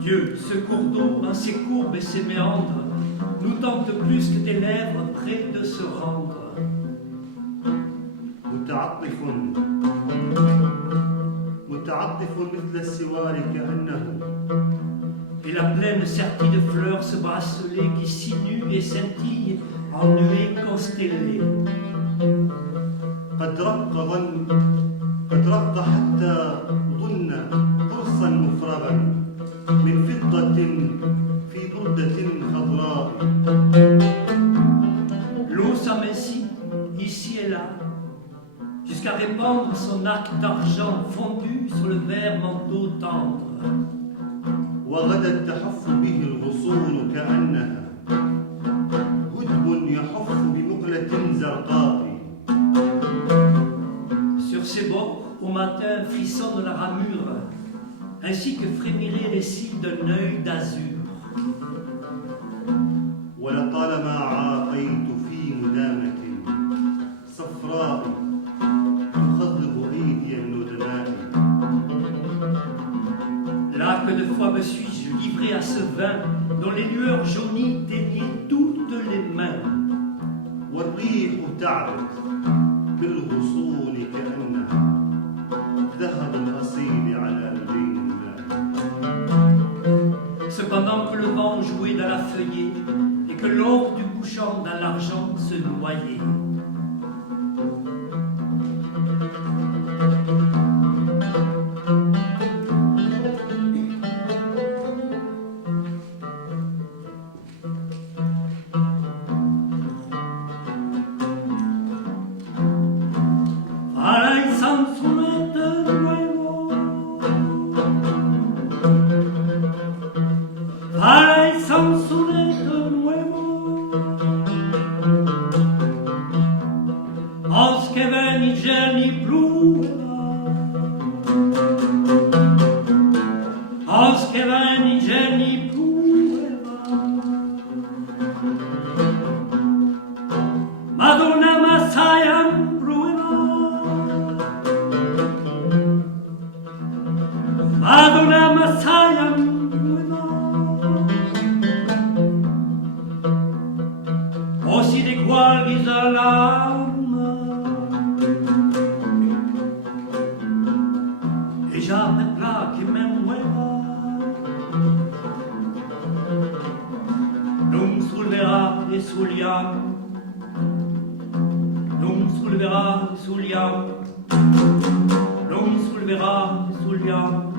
Dieu, ce cours d'eau, en ses courbes et ses méandres, nous tente plus que tes lèvres près de se rendre. Et la plaine sertie de fleurs, ce bracelet qui sinue et scintille en nuées constellées. قد رق حتى ظن قرصا مفرغا من فضة في بردة خضراء. L'eau s'amincit ici et là, jusqu'à répandre son arc d'argent fondu sur le vert manteau tendre. وغدت تحف به الغصون كأنها هدب يحف بمقلة زرقاء. Sur ses bords, au matin, frissonne la ramure, ainsi que frémiraient les cils d'un œil d'azur. ولطالما عاقيت في مدامة صفراء تخضب أيدي الندماء. Là que de fois me suis-je livré à ce vin dont les lueurs jaunies teignaient toutes les mains. والريح تعبت بالغصون كأنها ذهب الأصيل على الليل. Cependant que le vent jouait dans la feuillée et que l'or du couchant dans l'argent se noyait. Madonna Messiah Brueva, Madonna Messiah Brueva, aussi des quali all'alma, e già me pla che me mueva, non solverà e suliamo. Non solverà sul yam, non solverà sul yam.